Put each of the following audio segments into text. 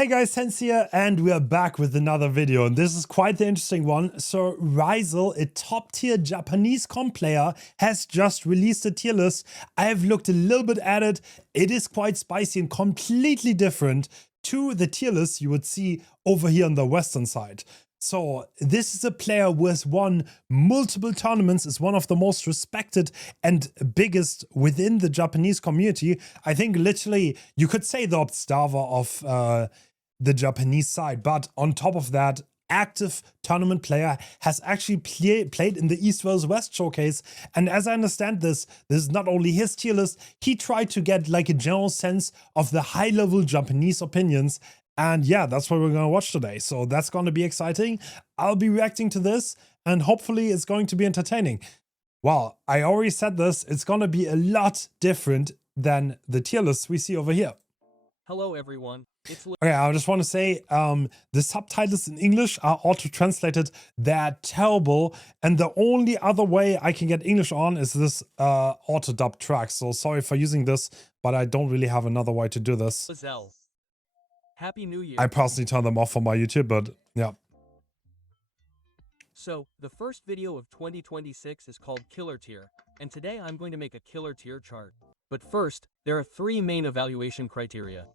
Hey guys, Hens here, and we are back with another video, and this is quite the interesting one. So Rizal, a top tier Japanese comp player, has just released a tier list. I have looked a little bit at it. It is quite spicy and completely different to the tier list you would see over here on the western side. So this is a player who has won multiple tournaments, is one of the most respected and biggest within the Japanese community. I think literally you could say the Obstava of the Japanese side, but on top of that, active tournament player, has actually played in the East vs West showcase. And as I understand this is not only his tier list, he tried to get like a general sense of the high level Japanese opinions. And yeah, that's what we're going to watch today. So that's going to be exciting. I'll be reacting to this and hopefully it's going to be entertaining. Well, I already said this, it's going to be a lot different than the tier lists we see over here. Hello everyone. Okay, I just want to say the subtitles in English are auto-translated. They're terrible. And the only other way I can get English on is this auto-dub track. So sorry for using this, but I don't really have another way to do this. Happy New Year. I personally turn them off for my YouTube, but yeah. So, the first video of 2026 is called Killer Tier, and today I'm going to make a killer tier chart. But first, there are three main evaluation criteria.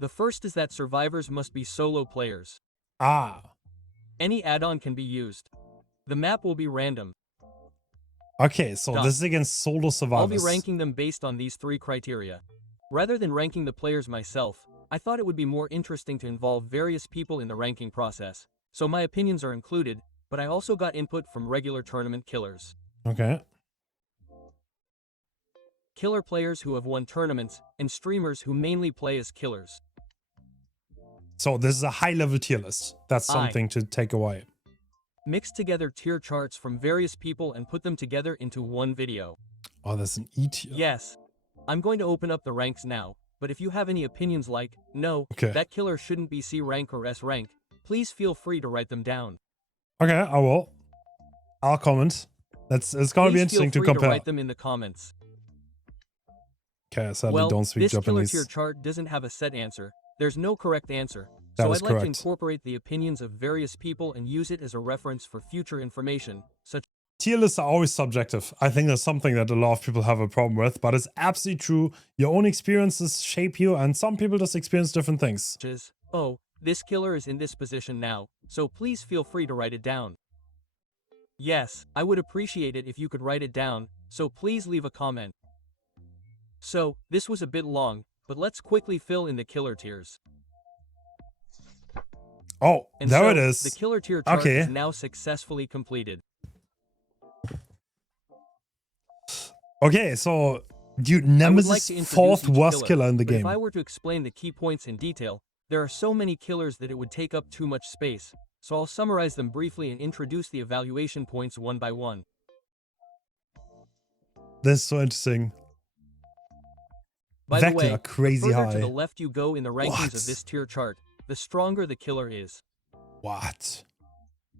The first is that survivors must be solo players. Any add-on can be used. The map will be random. Okay, so this is against solo survivors. I'll be ranking them based on these three criteria. Rather than ranking the players myself, I thought it would be more interesting to involve various people in the ranking process. So my opinions are included, but I also got input from regular tournament killers. Okay. Killer players who have won tournaments, and streamers who mainly play as killers. So this is a high-level tier list. That's something to take away. Mix together tier charts from various people and put them together into one video. Oh, that's an E tier. Yes. I'm going to open up the ranks now, but if you have any opinions like, no, that killer shouldn't be C rank or S rank, please feel free to write them down. Okay, I will. I'll comment. It's going to be interesting to compare. Write them in the comments. Okay, I sadly don't speak Japanese. This killer tier chart doesn't have a set answer. There's no correct answer. So I'd like to incorporate the opinions of various people and use it as a reference for future information, such tier lists are always subjective. I think that's something that a lot of people have a problem with, but it's absolutely true. Your own experiences shape you, and some people just experience different things. Oh, this killer is in this position now, so please feel free to write it down. Yes, I would appreciate it if you could write it down, so please leave a comment. So, this was a bit long, but let's quickly fill in the killer tiers. Oh, and there it is. The killer tier chart is now successfully completed. Okay, so dude, Nemesis like fourth worst killer in the game. If I were to explain the key points in detail, there are so many killers that it would take up too much space, so I'll summarize them briefly and introduce the evaluation points one by one. This is so interesting. By the way, crazy the further high. to the left you go in the rankings of this tier chart, the stronger the killer is. What?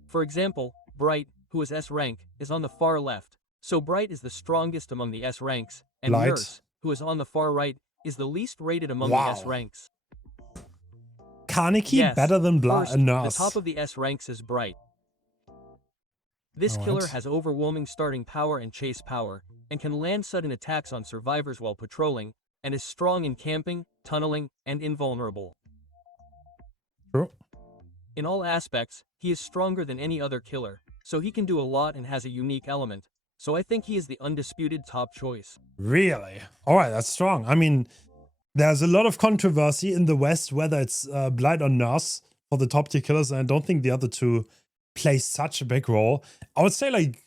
For example, Bright, who is S rank, is on the far left. So Bright is the strongest among the S ranks, and Nurse, who is on the far right, is the least rated among the S ranks. Kaneki better than Nurse. The top of the S ranks is Bright. This killer has overwhelming starting power and chase power, and can land sudden attacks on survivors while patrolling, and is strong in camping, tunneling, and invulnerable. True. In all aspects, he is stronger than any other killer, so he can do a lot and has a unique element. So I think he is the undisputed top choice. Really? Alright, that's strong. I mean, there's a lot of controversy in the West, whether it's Blight or Nurse for the top tier killers, and I don't think the other two play such a big role. I would say like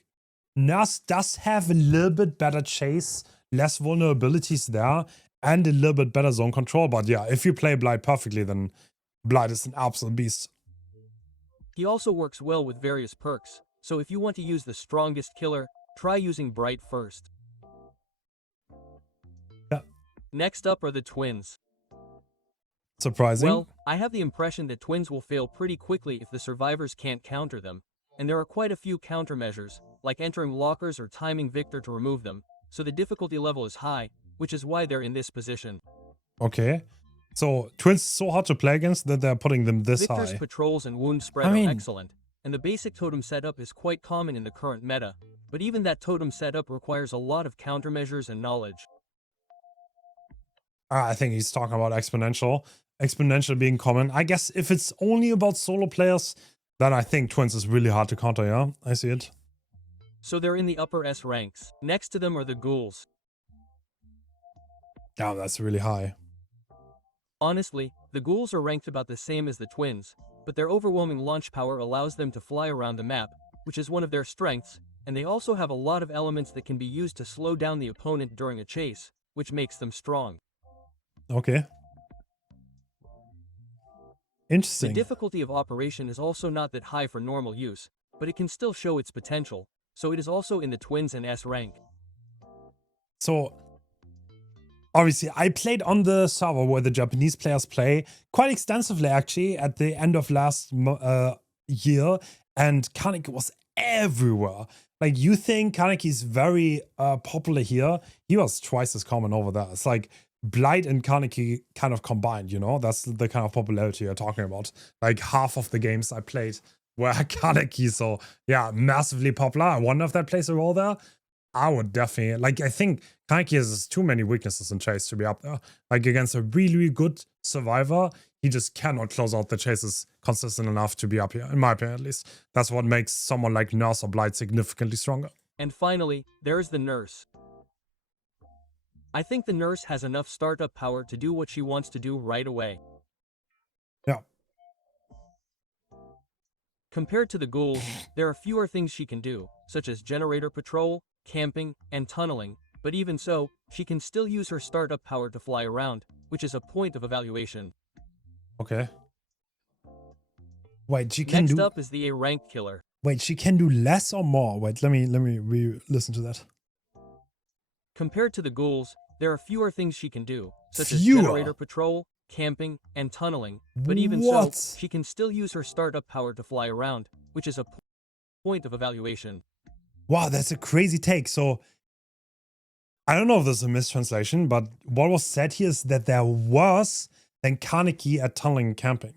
Nurse does have a little bit better chase, less vulnerabilities there, and a little bit better zone control. But yeah, if you play Blight perfectly, then Blight is an absolute beast. He also works well with various perks, so if you want to use the strongest killer, try using Bright first. Yeah. Next up are the twins. Surprising. Well, I have the impression that twins will fail pretty quickly if the survivors can't counter them, and there are quite a few countermeasures, like entering lockers or timing Victor to remove them, so the difficulty level is high, which is why they're in this position. Okay. So Twins is so hard to play against that they're putting them this Victor's high. patrols and wound spread I mean- are excellent, and the basic totem setup is quite common in the current meta, but even that totem setup requires a lot of countermeasures and knowledge. I think he's talking about exponential. Exponential being common. I guess if it's only about solo players, then I think Twins is really hard to counter, yeah? I see it. So they're in the upper S ranks. Next to them are the ghouls. Yeah, that's really high. Honestly, the ghouls are ranked about the same as the twins, but their overwhelming launch power allows them to fly around the map, which is one of their strengths, and they also have a lot of elements that can be used to slow down the opponent during a chase, which makes them strong. Okay. The Interesting. difficulty of operation is also not that high for normal use, but it can still show its potential, so it is also in the twins and S rank. So, obviously, I played on the server where the Japanese players play quite extensively, actually, at the end of last year, and Kaneki was everywhere. Like, you think Kaneki's very popular here? He was twice as common over there. It's like Blight and Kaneki kind of combined, you know? That's the kind of popularity you're talking about. Like, half of the games I played were Kaneki, so yeah, massively popular. I wonder if that plays a role there. I would definitely, like, I think Kaneki has too many weaknesses in chase to be up there. Like, against a really, really good survivor, he just cannot close out the chases consistent enough to be up here, in my opinion at least. That's what makes someone like Nurse or Blight significantly stronger. And finally, there's the nurse. I think the nurse has enough startup power to do what she wants to do right away. Yeah. Compared to the ghouls, there are fewer things she can do, such as generator patrol, camping, and tunneling, but even so, she can still use her startup power to fly around, which is a point of evaluation. Okay. Wait, she can Next do... up is the A rank killer. Wait, she can do less or more? Wait, let me re-listen to that. Compared to the ghouls, there are fewer things she can do, such as Fewer? generator patrol, camping, and tunneling, but even What? so, she can still use her startup power to fly around, which is a point of evaluation. Wow, that's a crazy take. So, I don't know if this is a mistranslation, but what was said here is that there was then Kaneki at tunneling and camping.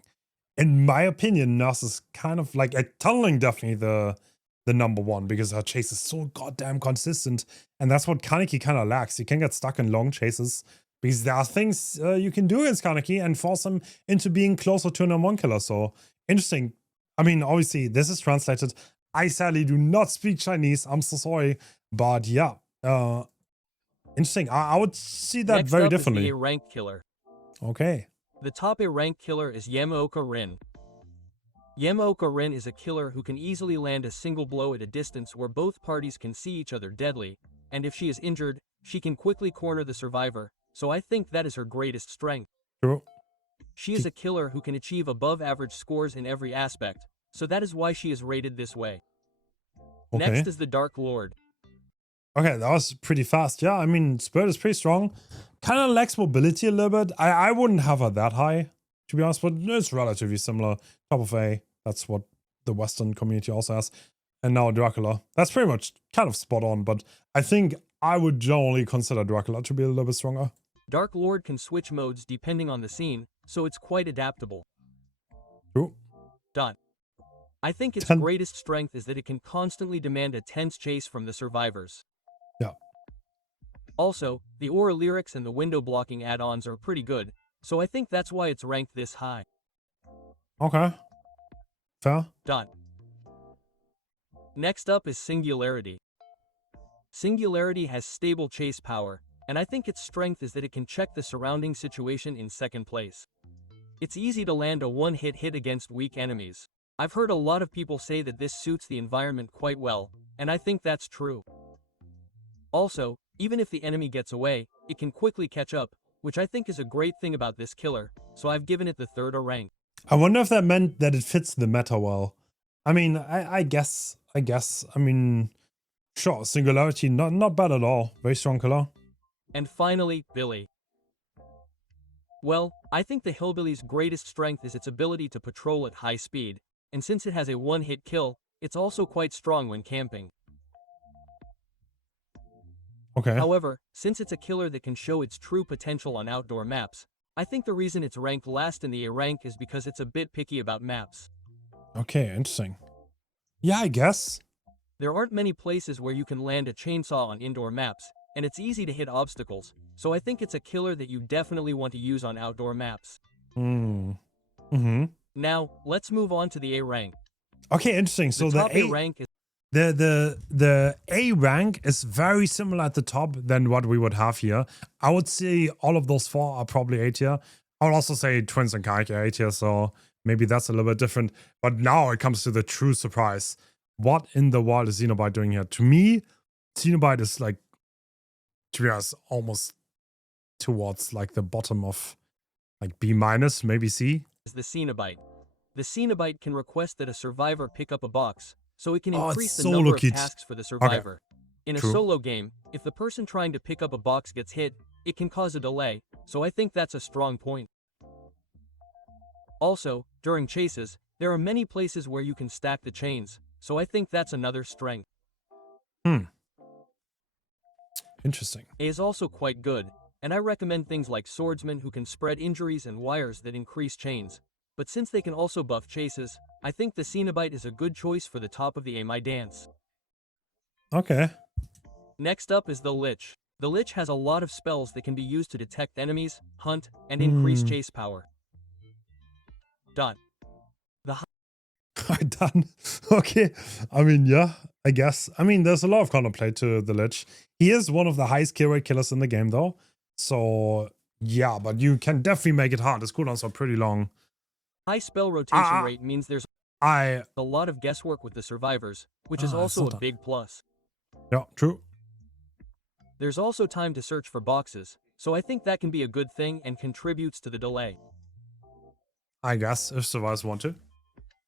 In my opinion, Nurse is kind of like at tunneling definitely the number one because her chase is so goddamn consistent. And that's what Kaneki kind of lacks. You can get stuck in long chases because there are things you can do against Kaneki and force him into being closer to a number one killer. So, interesting. I mean, obviously, this is translated. I sadly do not speak Chinese. I'm so sorry. But yeah, interesting. I would see that Next very up differently. is the A rank killer. Okay. The top A rank killer is Yamaoka Rin. Yamaoka Rin is a killer who can easily land a single blow at a distance where both parties can see each other deadly, and if she is injured, she can quickly corner the survivor, so I think that is her greatest strength. True. She is a killer who can achieve above average scores in every aspect, so that is why she is rated this way. Okay. Next is the Dark Lord. Okay, that was pretty fast. Yeah, I mean, Spirit is pretty strong. Kind of lacks mobility a little bit. I wouldn't have her that high, to be honest, but it's relatively similar. Top of A, that's what the Western community also has. And now Dracula. That's pretty much kind of spot on, but I think I would generally consider Dracula to be a little bit stronger. Dark Lord can switch modes depending on the scene, so it's quite adaptable. True. I think its Ten- greatest strength is that it can constantly demand a tense chase from the survivors. Yeah. Also, the aura lyrics and the window blocking add-ons are pretty good, so I think that's why it's ranked this high. Okay. Fair. Next up is Singularity. Singularity has stable chase power, and I think its strength is that it can check the surrounding situation in second place. It's easy to land a one-hit hit against weak enemies. I've heard a lot of people say that this suits the environment quite well, and I think that's true. Also, even if the enemy gets away, it can quickly catch up, which I think is a great thing about this killer, so I've given it the third A rank. I wonder if that meant that it fits the meta well. I mean, I guess. I mean, sure, Singularity, not bad at all. Very strong killer. And finally, Billy. Well, I think the Hillbilly's greatest strength is its ability to patrol at high speed, and since it has a one-hit kill, it's also quite strong when camping. Okay. However, since it's a killer that can show its true potential on outdoor maps, I think the reason it's ranked last in the A rank is because it's a bit picky about maps. Okay, interesting. Yeah, I guess. There aren't many places where you can land a chainsaw on indoor maps, and it's easy to hit obstacles, so I think it's a killer that you definitely want to use on outdoor maps. Now, let's move on to the A rank. Okay, interesting. So The the top A rank is the A rank is very similar at the top than what we would have here. I would say all of those four are probably A tier. I would also say Twins and Kaiki are A tier, so maybe that's a little bit different. But now it comes to the true surprise. What in the world is Xenobite doing here? To me, Xenobite is like, to be honest, almost towards like the bottom of like B minus, maybe C. the Cenobite. The Cenobite can request that a survivor pick up a box, so it can Oh, increase it's the number of solo tasks for the survivor. In a True. solo game, if the person trying to pick up a box gets hit, it can cause a delay, so I think that's a strong point. Also, during chases, there are many places where you can stack the chains, so I think that's another strength. Interesting. A is also quite good, and I recommend things like swordsmen who can spread injuries and wires that increase chains. But since they can also buff chases, I think the Cenobite is a good choice for the top of the A My Dance. Okay. Next up is the Lich. The Lich has a lot of spells that can be used to detect enemies, hunt, and increase chase power. Done. Okay. I mean, yeah, I guess. I mean, there's a lot of counterplay to the Lich. He is one of the highest kill rate killers in the game, though. So, yeah, but you can definitely make it hard. His cooldowns are pretty long. High spell rotation rate means there's a lot of guesswork with the survivors, which is also a big plus. Yeah, true. There's also time to search for boxes, so I think that can be a good thing and contributes to the delay. I guess, if survivors want to.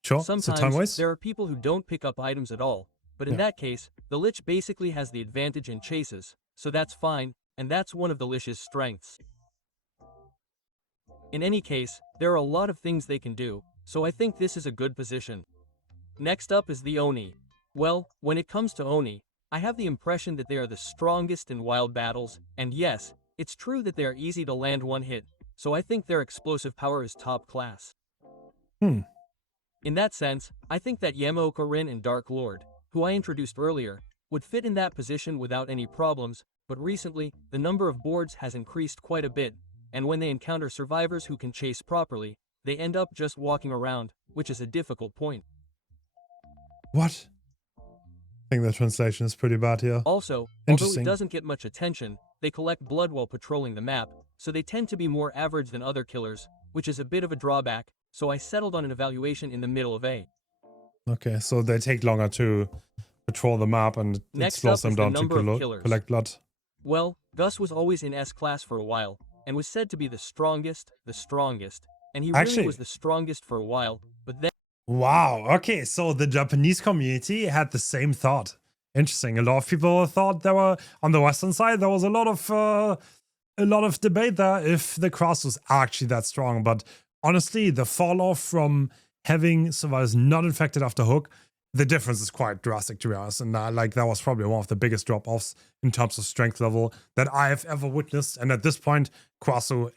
Sure, sometimes there are people who don't pick up items at all, but in that case, the Lich basically has the advantage in chases, so that's fine, and that's one of the Lich's strengths. In any case, there are a lot of things they can do, so I think this is a good position. Next up is the Oni. Well, when it comes to Oni, I have the impression that they are the strongest in wild battles, and yes, it's true that they are easy to land one hit, so I think their explosive power is top class. In that sense, I think that Yamaoka Rin and Dark Lord, who I introduced earlier, would fit in that position without any problems, but recently, the number of boards has increased quite a bit, and when they encounter survivors who can chase properly, they end up just walking around, which is a difficult point. What? I think the translation is pretty bad here. Also, although it doesn't get much attention, they collect blood while patrolling the map, so they tend to be more average than other killers, which is a bit of a drawback, so I settled on an evaluation in the middle of A. Okay, so they take longer to patrol the map and it slows them down to collect blood. Well, Gus was always in S class for a while, and was said to be the strongest, and he really was the strongest for a while, but then... Wow, okay, so the Japanese community had the same thought. Interesting, a lot of people thought there were, on the western side, there was a lot of debate there if the cross was actually that strong, but honestly, the fall off from having survivors not infected after hook, the difference is quite drastic, to be honest. And like that was probably one of the biggest drop-offs in terms of strength level that I have ever witnessed. And at this point, Kwasu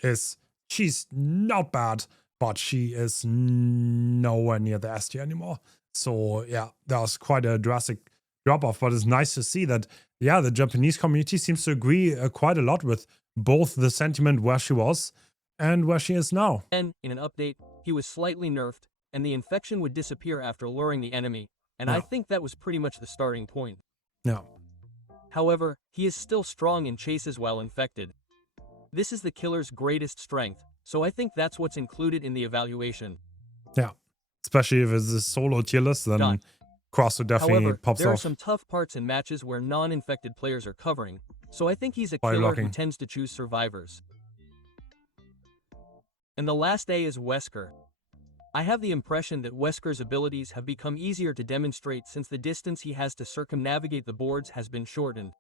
she's not bad, but she is nowhere near the S tier anymore. So yeah, that was quite a drastic drop-off. But it's nice to see that, yeah, the Japanese community seems to agree quite a lot with both the sentiment where she was and where she is now. And in an update, he was slightly nerfed, and the infection would disappear after luring the enemy, and I think that was pretty much the starting point. Yeah. However, he is still strong in chases while infected. This is the killer's greatest strength, so I think that's what's included in the evaluation. Yeah, especially if it's a solo tier list, then Crosso definitely pops off. There are some tough parts in matches where non-infected players are covering, so I think he's a killer who tends to choose survivors. And the last A is Wesker. I have the impression that Wesker's abilities have become easier to demonstrate since the distance he has to circumnavigate the boards has been shortened.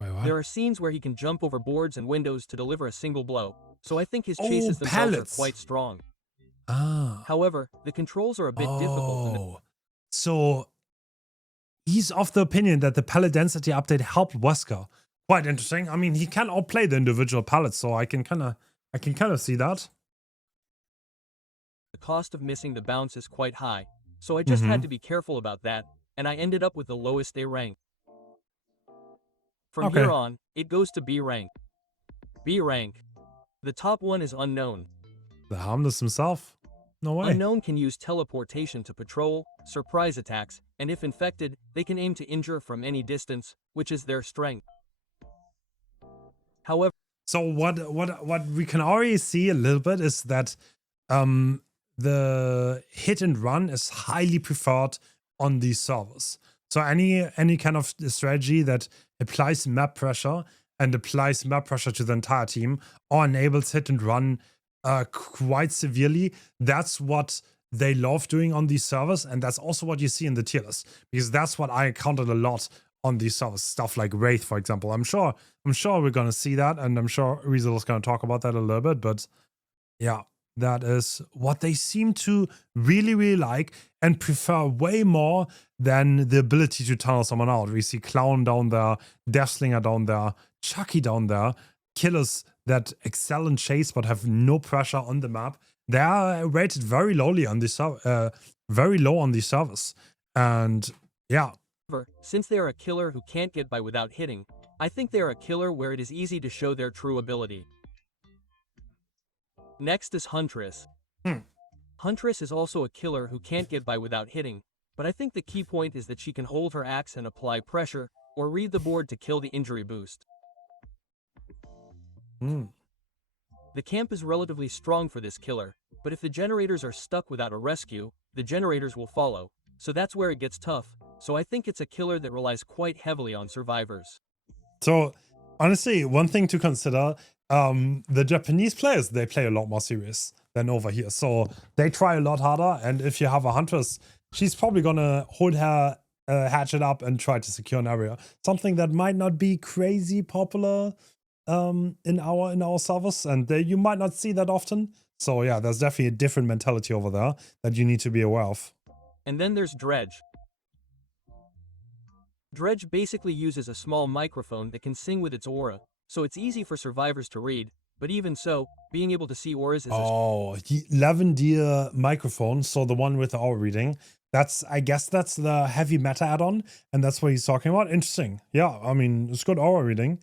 Wait, what? There are scenes where he can jump over boards and windows to deliver a single blow, so I think his chases themselves are quite strong. However, the controls are a bit difficult. So he's of the opinion that the pallet density update helped Wesker. Quite interesting. I mean, he can outplay the individual pallets, so I can kind of I can kind of see that. The cost of missing the bounce is quite high, so I just Mm-hmm. had to be careful about that, and I ended up with the lowest A rank. From here Okay. on, it goes to B rank. B rank. The top one is unknown. The Harmless himself? No way. Unknown can use teleportation to patrol, surprise attacks, and if infected, they can aim to injure from any distance, which is their strength. However, So what we can already see a little bit is that the hit and run is highly preferred on these servers. So any kind of strategy that applies map pressure and applies map pressure to the entire team or enables hit and run quite severely, that's what they love doing on these servers, and that's also what you see in the tier list, because that's what I encountered a lot on these servers. Stuff like Wraith, for example. I'm sure we're gonna see that, and I'm sure Riesel is gonna talk about that a little bit, but yeah, that is what they seem to really like and prefer way more than the ability to tunnel someone out. We see Clown down there, Deathslinger down there, Chucky down there, killers that excel in chase but have no pressure on the map. They are rated very lowly on this very low on these servers. And yeah, since they are a killer who can't get by without hitting, I think they are a killer where it is easy to show their true ability. Next is Huntress. Huntress is also a killer who can't get by without hitting, but I think the key point is that she can hold her axe and apply pressure, or read the board to kill the injury boost. The camp is relatively strong for this killer, but if the generators are stuck without a rescue, the generators will follow, so that's where it gets tough, so I think it's a killer that relies quite heavily on survivors. So honestly, one thing to consider, the Japanese players, they play a lot more serious than over here. So they try a lot harder, and if you have a Huntress, she's probably gonna hold her hatchet up and try to secure an area. Something that might not be crazy popular in our servers, and you might not see that often. So yeah, there's definitely a different mentality over there that you need to be aware of. And then there's Dredge. Dredge basically uses a small microphone that can sing with its aura, so it's easy for survivors to read, but even so, being able to see auras is the 11 microphone, so the one with the aura reading. I guess that's the heavy meta add-on, and that's what he's talking about. Interesting. Yeah, I mean, it's good aura reading,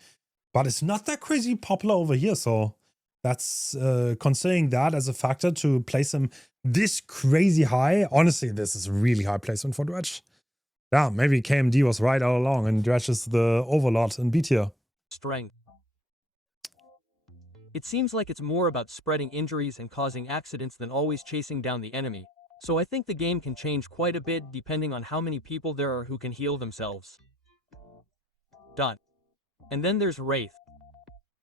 but it's not that crazy popular over here, so that's considering that as a factor to place him this crazy high. Honestly, this is a really high placement for Dredge. Yeah, maybe KMD was right all along, and Dredge is the overlord in B tier. strength. It seems like it's more about spreading injuries and causing accidents than always chasing down the enemy, so I think the game can change quite a bit depending on how many people there are who can heal themselves. And then there's Wraith.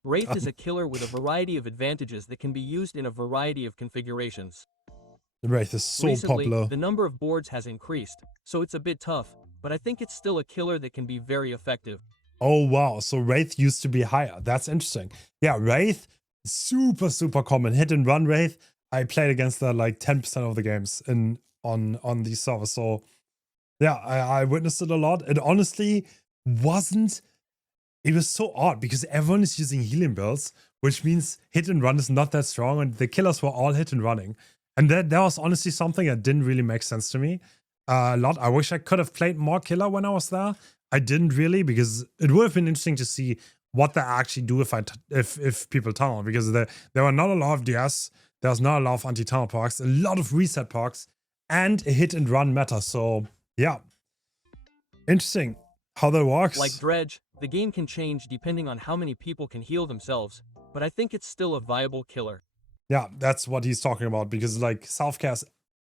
Wraith is a killer with a variety of advantages that can be used in a variety of configurations. The Wraith is so Recently, popular. the number of boards has increased, so it's a bit tough, but I think it's still a killer that can be very effective. Oh wow, so Wraith used to be higher. That's interesting. Yeah, Wraith, super common. Hit and run Wraith. I played against that like 10% of the games on these servers. So yeah, I witnessed it a lot. It honestly wasn't. It was so odd because everyone is using healing builds, which means hit and run is not that strong, and the killers were all hit and running. And that was honestly something that didn't really make sense to me a lot. I wish I could have played more killer when I was there. I didn't really, because it would have been interesting to see what they actually do if people tunnel, because there were not a lot of DS, there's not a lot of anti-tunnel perks, a lot of reset perks, and a hit and run meta. So yeah, interesting how that works. Like Dredge, the game can change depending on how many people can heal themselves, but I think it's still a viable killer. Yeah, that's what he's talking about, because like self-care is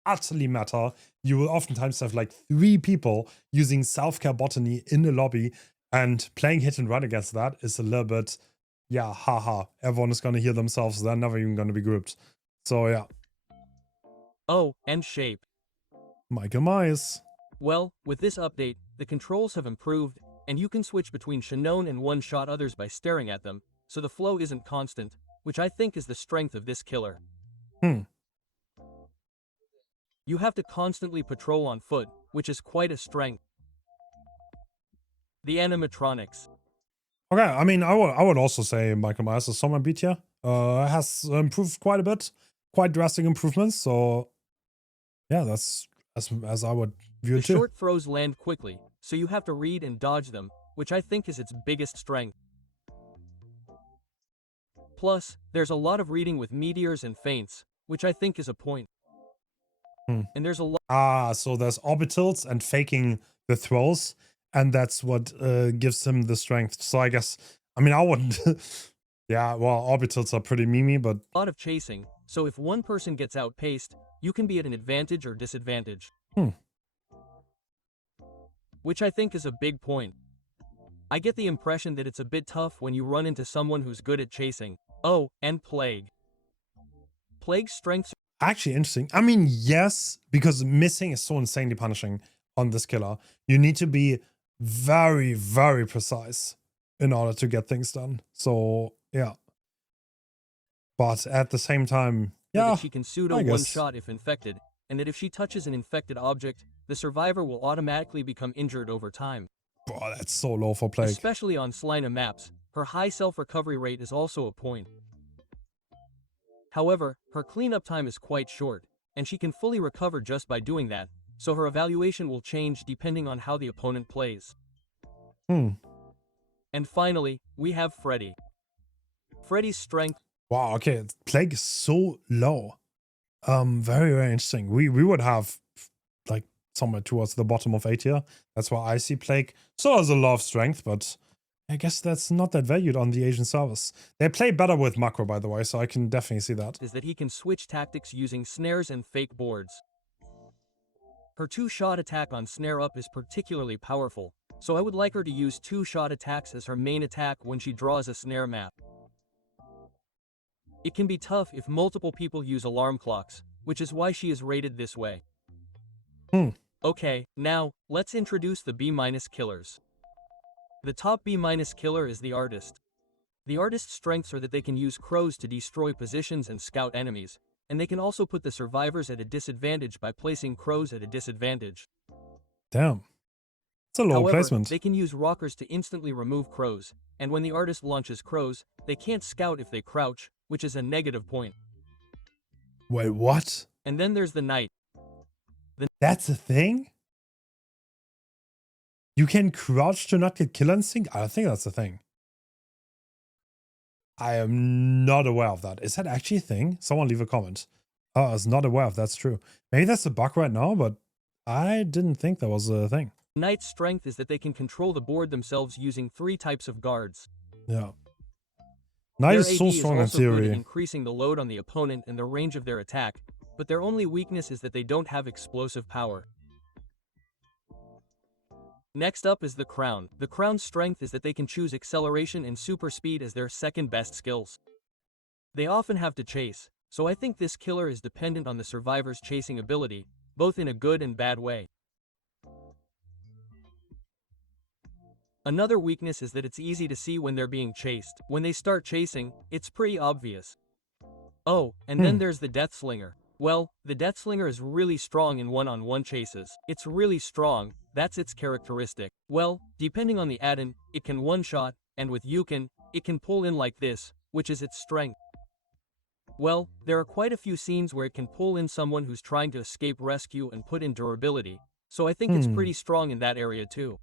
utterly meta. You will oftentimes have like 3 people using self-care botany in the lobby, and playing hit and run against that is a little bit, yeah, haha. Everyone is going to heal themselves. They're never even going to be grouped. So yeah. Oh, and shape. Michael Myers. Well, with this update, the controls have improved, and you can switch between Shinon and one-shot others by staring at them, so the flow isn't constant, which I think is the strength of this killer. You have to constantly patrol on foot, which is quite a strength. The animatronics. Okay, I mean, I would also say Michael Myers is somewhere B tier. Has improved quite a bit, quite drastic improvements. So yeah, that's as I would view The it too. short throws land quickly, so you have to read and dodge them, which I think is its biggest strength. Plus, there's a lot of reading with meteors and feints, which I think is a point. Hmm. And there's a lot So there's orbitals and faking the throws, and that's what gives him the strength. So I guess, I mean, I wouldn't. Yeah, well, orbitals are pretty memey, but of chasing, so if one person gets outpaced, you can be at an advantage or disadvantage. Hmm. Which I think is a big point. I get the impression that it's a bit tough when you run into someone who's good at chasing. Oh, and Plague. Plague's strengths actually interesting. I mean, yes, because missing is so insanely punishing on this killer. You need to be very, very precise in order to get things done. So yeah. But at the same time, yeah, that she can pseudo I one guess. shot if infected, and that if she touches an infected object, the survivor will automatically become injured over time. Bro, that's so low for Plague. Especially on Slina maps, her high self-recovery rate is also a point. However, her cleanup time is quite short, and she can fully recover just by doing that, so her evaluation will change depending on how the opponent plays. Hmm. And finally, we have Freddy. Freddy's strength. Wow, okay. Plague is so low. Very, very interesting. We would have like somewhere towards the bottom of A tier. That's why I see Plague. So has a lot of strength, but I guess that's not that valued on the Asian servers. They play better with macro, by the way, so I can definitely see that. Is that he can switch tactics using snares and fake boards. Her two-shot attack on snare up is particularly powerful, so I would like her to use two-shot attacks as her main attack when she draws a snare map. It can be tough if multiple people use alarm clocks, which is why she is rated this way. Hmm. Okay, now, let's introduce the B- killers. The top B- killer is the artist. The artist's strengths are that they can use crows to destroy positions and scout enemies, and they can also put the survivors at a disadvantage by placing crows at a disadvantage. Damn. It's a low However, placement. they can use rockers to instantly remove crows, and when the artist launches crows, they can't scout if they crouch, which is a negative point. Wait, what? And then there's the knight. That's a thing? You can crouch to not get kill instinct? I think that's a thing. I am not aware of that. Is that actually a thing? Someone leave a comment. I was not aware if that's true. Maybe that's a bug right now, but I didn't think that was a thing. Knight's strength is that they can control the board themselves using 3 types of guards. Yeah. Knight Their is so AD strong in is also good at theory. increasing the load on the opponent and the range of their attack, but their only weakness is that they don't have explosive power. Next up is the Crown. The Crown's strength is that they can choose acceleration and super speed as their second best skills. They often have to chase, so I think this killer is dependent on the survivor's chasing ability, both in a good and bad way. Another weakness is that it's easy to see when they're being chased. When they start chasing, it's pretty obvious. Oh, and then there's the Death Slinger. Well, the Death Slinger is really strong in one-on-one chases. It's really strong, that's its characteristic. Well, depending on the add-in, it can one-shot, and with Yukon, it can pull in like this, which is its strength. Well, there are quite a few scenes where it can pull in someone who's trying to escape rescue and put in durability, so I think it's pretty strong in that area too.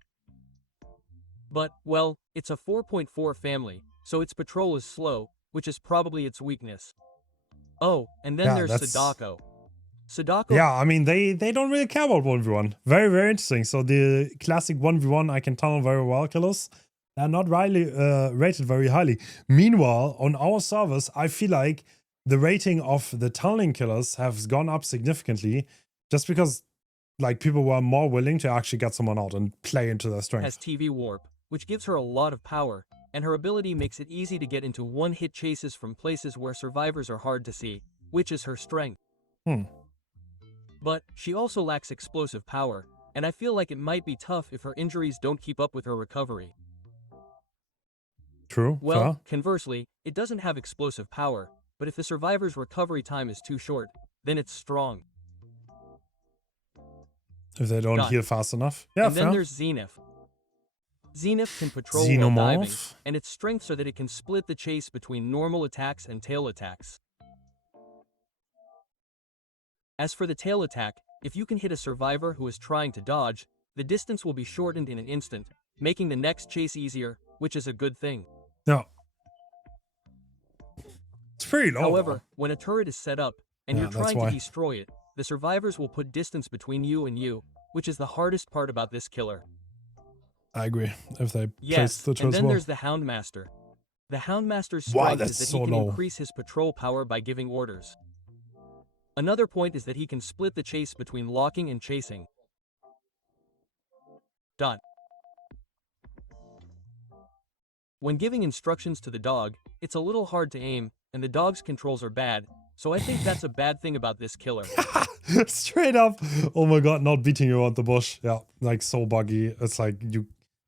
But, well, it's a 4.4 family, so its patrol is slow, which is probably its weakness. Oh, and then there's Sadako. Sadako. Yeah, I mean, they don't really care about 1v1. Very, very interesting. So the classic 1v1 I can tunnel very well killers, they're not really rated very highly. Meanwhile, on our servers, I feel like the rating of the tunneling killers has gone up significantly just because like people were more willing to actually get someone out and play into their strength. Has TV warp, which gives her a lot of power, and her ability makes it easy to get into one-hit chases from places where survivors are hard to see, which is her strength. But she also lacks explosive power, and I feel like it might be tough if her injuries don't keep up with her recovery. True. Well, fair. conversely, it doesn't have explosive power, but if the survivor's recovery time is too short, then it's strong. If they don't heal fast enough. Yeah, and fair. then there's Zenith. Zenith can patrol while diving, Xenomorph? and its strengths are that it can split the chase between normal attacks and tail attacks. As for the tail attack, if you can hit a survivor who is trying to dodge, the distance will be shortened in an instant, making the next chase easier, which is a good thing. Yeah. It's pretty low. However, when a turret is set up, and Yeah, you're that's trying to why. destroy it, the survivors will put distance between you and you, which is the hardest part about this killer. I agree. If they place Yes, the and turrets then well. there's the Houndmaster. The Houndmaster's Wow, strength that's is that so he can low. increase his patrol power by giving orders. Another point is that he can split the chase between locking and chasing. Dot. When giving instructions to the dog, it's a little hard to aim, and the dog's controls are bad, so I think that's a bad thing about this killer. Straight up. Oh my god, not beating you around the bush. Yeah, like so buggy. It's like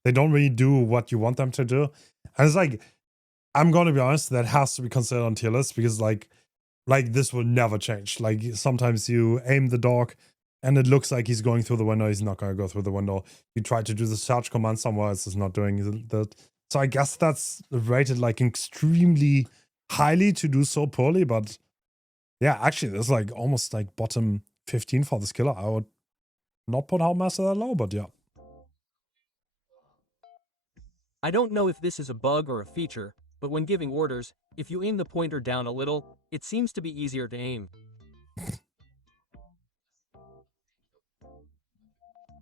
they don't really do what you want them to do. And it's like, I'm gonna be honest, that has to be considered on tier list because like this will never change. Like sometimes you aim the dog and it looks like he's going through the window. He's not gonna go through the window. You try to do the search command somewhere else, it's not doing that. So I guess that's rated like extremely highly to do so poorly, but yeah, actually, there's like almost like bottom 15 for this killer. I would not put Houndmaster that low, but yeah. I don't know if this is a bug or a feature, but when giving orders, if you aim the pointer down a little, it seems to be easier to aim.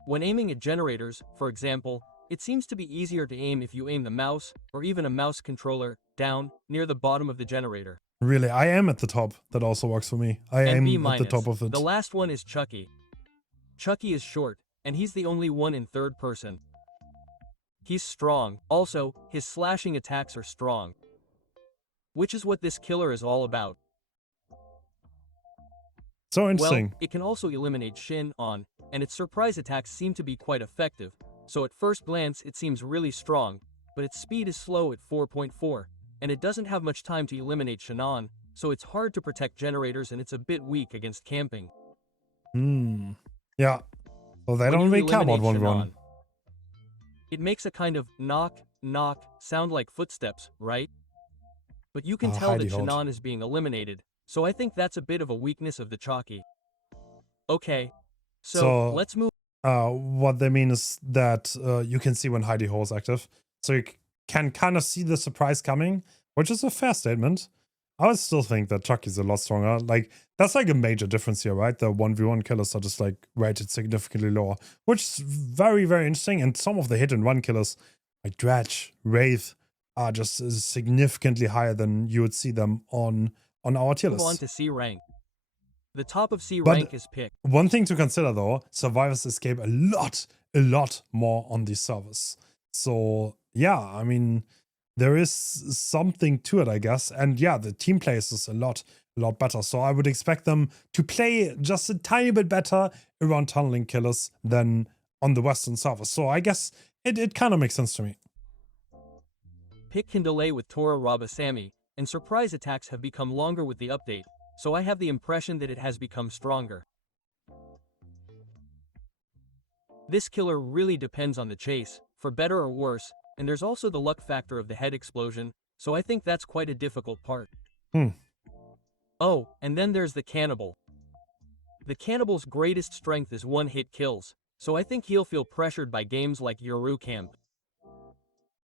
When aiming at generators, for example, it seems to be easier to aim if you aim the mouse, or even a mouse controller, down, near the bottom of the generator. Really, I am at the top. That also works for me. I And B-. aim at the top of it. The last one is Chucky. Chucky is short, and he's the only one in third person. He's strong. Also, his slashing attacks are strong. Which is what this killer is all about. So interesting. Well, it can also eliminate Shin on, and its surprise attacks seem to be quite effective, so at first glance it seems really strong, but its speed is slow at 4.4, and it doesn't have much time to eliminate Shannon, so it's hard to protect generators and it's a bit weak against camping. Yeah. So they When don't you really care about eliminate 1v1. Shannon, it makes a kind of knock, knock sound like footsteps, right? But you can tell that hidey hold. Shannon is being eliminated, so I think that's a bit of a weakness of the Chalky. Okay, so let's move. What they mean is that you can see when hidey hole is active. So you can kind of see the surprise coming, which is a fair statement. I would still think that Chucky's a lot stronger. Like, that's like a major difference here, right? The 1v1 killers are just like rated significantly lower, which is very, very interesting. And some of the hit and run killers, like Dredge, Wraith, are just significantly higher than you would see them on our tier Move on list. to C rank. The top of C But rank is picked. one thing to consider though, survivors escape a lot more on these servers. So yeah, I mean, there is something to it, I guess. And yeah, the team plays is a lot better. So I would expect them to play just a tiny bit better around tunneling killers than on the Western servers. So I guess it kind of makes sense to me. Pick can delay with Tora Rabasami, and surprise attacks have become longer with the update, so I have the impression that it has become stronger. This killer really depends on the chase, for better or worse, and there's also the luck factor of the head explosion, so I think that's quite a difficult part. Oh, and then there's the cannibal. The cannibal's greatest strength is one-hit kills, so I think he'll feel pressured by games like Yoru Camp.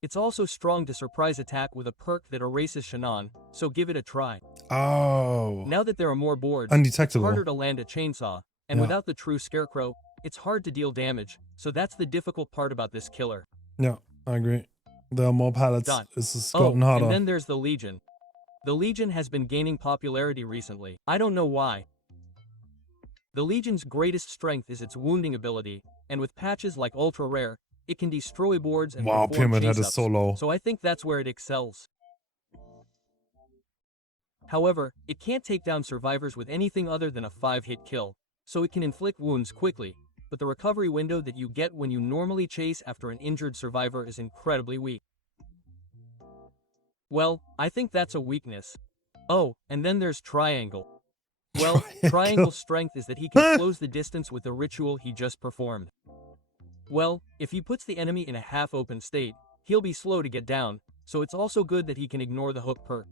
It's also strong to surprise attack with a perk that erases Shannon, so give it a try. Oh. Now that there are more boards, Undetectable. it's harder to land a chainsaw, and without the true scarecrow, it's hard to deal damage, so that's the difficult part about this killer. Yeah, I agree. There are more pallets. This has gotten harder. And then there's the Legion. The Legion has been gaining popularity recently. I don't know why. The Legion's greatest strength is its wounding ability, and with patches like Ultra Rare, it can destroy boards and perform Pyramid Head is chase-ups, so low. so I think that's where it excels. However, it can't take down survivors with anything other than a 5-hit kill, so it can inflict wounds quickly, but the recovery window that you get when you normally chase after an injured survivor is incredibly weak. Well, I think that's a weakness. Oh, and then there's Triangle. Well, Triangle's strength is that he can close the distance with the ritual he just performed. Well, if he puts the enemy in a half-open state, he'll be slow to get down, so it's also good that he can ignore the hook perk.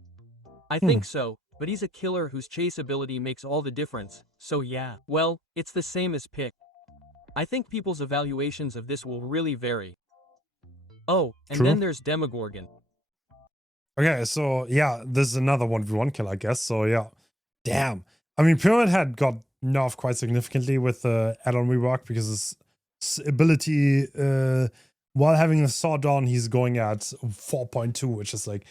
I think so, but he's a killer whose chase ability makes all the difference, so yeah. Well, it's the same as pick. I think people's evaluations of this will really vary. Oh, and True. then there's Demogorgon. Okay, so yeah, this is another 1v1 kill, I guess. So yeah, damn. I mean, Pyramid Head got nerfed quite significantly with the add-on rework because his ability, while having a sword on, he's going at 4.2, which is like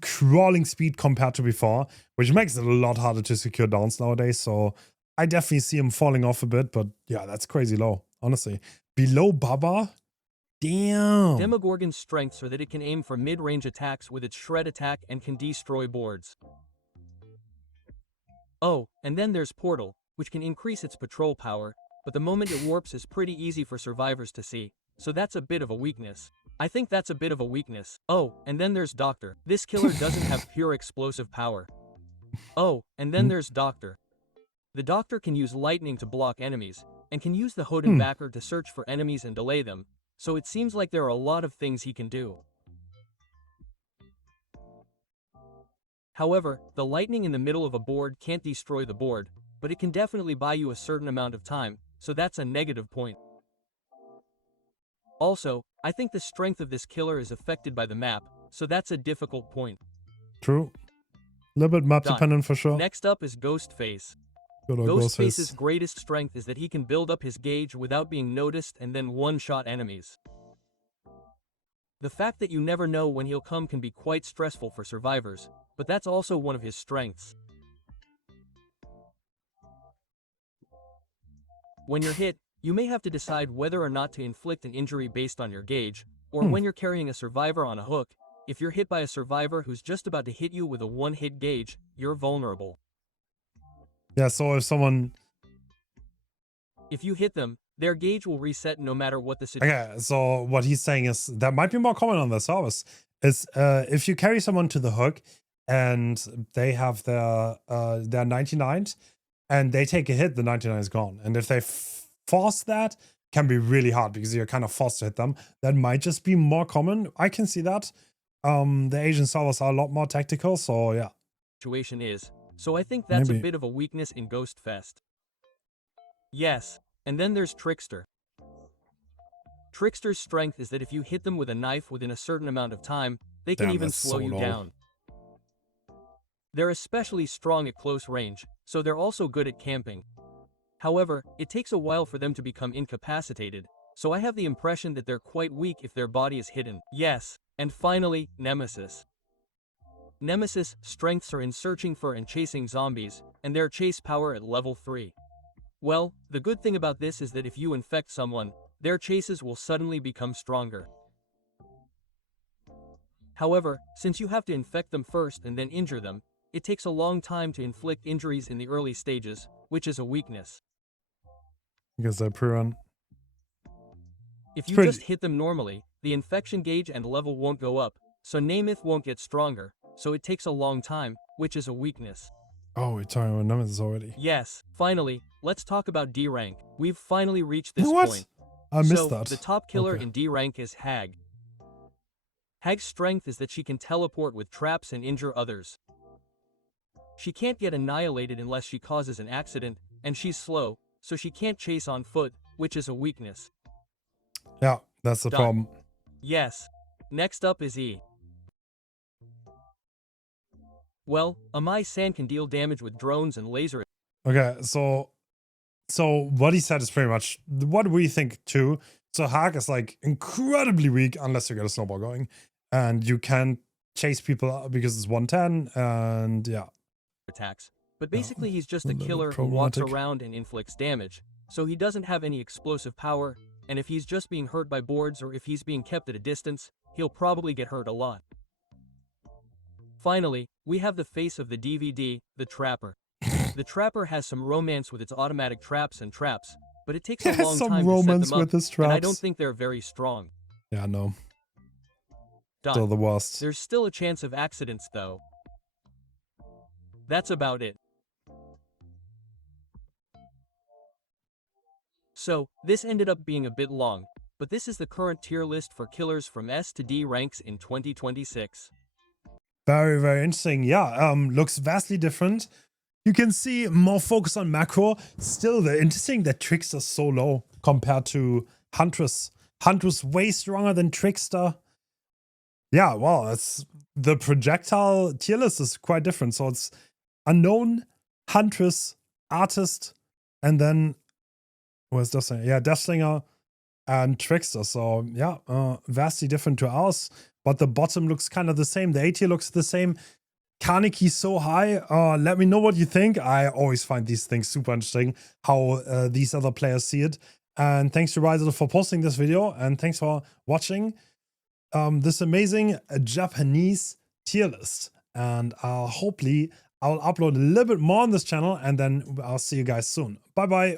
crawling speed compared to before, which makes it a lot harder to secure downs nowadays. So I definitely see him falling off a bit, but yeah, that's crazy low, honestly. Below Baba? Damn. Demogorgon's strengths are that it can aim for mid-range attacks with its shred attack and can destroy boards. Oh, and then there's Portal, which can increase its patrol power, but the moment it warps is pretty easy for survivors to see, so that's a bit of a weakness. I think that's a bit of a weakness. Oh, and then there's Doctor. This killer doesn't have pure explosive power. Oh, and then there's Doctor. The Doctor can use lightning to block enemies, and can use the Hoden Backer to search for enemies and delay them, so it seems like there are a lot of things he can do. However, the lightning in the middle of a board can't destroy the board, but it can definitely buy you a certain amount of time, so that's a negative point. Also, I think the strength of this killer is affected by the map, so that's a difficult point. True. A little bit map dependent for sure. Next up is Ghostface. Good old Ghostface's greatest strength is that he can build up his gauge without being noticed and then one-shot enemies. The fact that you never know when he'll come can be quite stressful for survivors, but that's also one of his strengths. When you're hit, you may have to decide whether or not to inflict an injury based on your gauge, or when you're carrying a survivor on a hook, if you're hit by a survivor who's just about to hit you with a one-hit gauge, you're vulnerable. Yeah, so if you hit them, their gauge will reset no matter what the situation. Okay, so what he's saying is that might be more common on the service. Is if you carry someone to the hook and they have their 99 and they take a hit, the 99 is gone. And if they force that, can be really hard because you're kind of forced to hit them. That might just be more common. I can see that. The Asian servers are a lot more tactical, so yeah. Situation is. So I think that's a bit of a weakness in Ghostfest. Yes, and then there's Trickster. Trickster's strength is that if you hit them with a knife within a certain amount of time, they can even slow you down. They're especially strong at close range, so they're also good at camping. However, it takes a while for them to become incapacitated, so I have the impression that they're quite weak if their body is hidden. Yes, and finally, Nemesis. Nemesis' strengths are in searching for and chasing zombies, and their chase power at level 3. Well, the good thing about this is that if you infect someone, their chases will suddenly become stronger. However, since you have to infect them first and then injure them, it takes a long time to inflict injuries in the early stages, which is a weakness. Because they're pre-run. If you just hit them normally, the infection gauge and level won't go up, so Nemeth won't get stronger, so it takes a long time, which is a weakness. Oh, we're talking about Nemesis already. Yes, finally, let's talk about D rank. We've finally reached this point. I missed that. The top killer in D rank is Hag. Hag's strength is that she can teleport with traps and injure others. She can't get annihilated unless she causes an accident, and she's slow, so she can't chase on foot, which is a weakness. Yeah, that's the problem. Yes. Next up is E. Well, Amai-san can deal damage with drones and laser. Okay, so what he said is pretty much what we think too. So Hag is like incredibly weak unless you get a snowball going, and you can chase people because it's 110, and yeah. Attacks. But basically he's just a killer who walks around and inflicts damage, so he doesn't have any explosive power, and if he's just being hurt by boards or if he's being kept at a distance, he'll probably get hurt a lot. Finally, we have the face of the DVD, the Trapper. The Trapper has some romance with its automatic traps and traps, but it takes a long time to set them up, and I don't think they're very strong. Yeah, no. Still the worst. There's still a chance of accidents, though. That's about it. So, this ended up being a bit long, but this is the current tier list for killers from S to D ranks in 2026. Very, very interesting. Yeah, looks vastly different. You can see more focus on macro. Still, the interesting that Trickster's so low compared to Huntress. Huntress way stronger than Trickster. Yeah, well, it's the projectile tier list is quite different. So it's unknown, Huntress, artist, and then where's Deathslinger? Yeah, Deathslinger and Trickster. So yeah, vastly different to ours. But the bottom looks kind of the same. The A tier looks the same. Kaneki so high. Let me know what you think. I always find these things super interesting, how these other players see it. And thanks to Rizel for posting this video. And thanks for watching this amazing Japanese tier list. And hopefully I'll upload a little bit more on this channel. And then I'll see you guys soon. Bye-bye.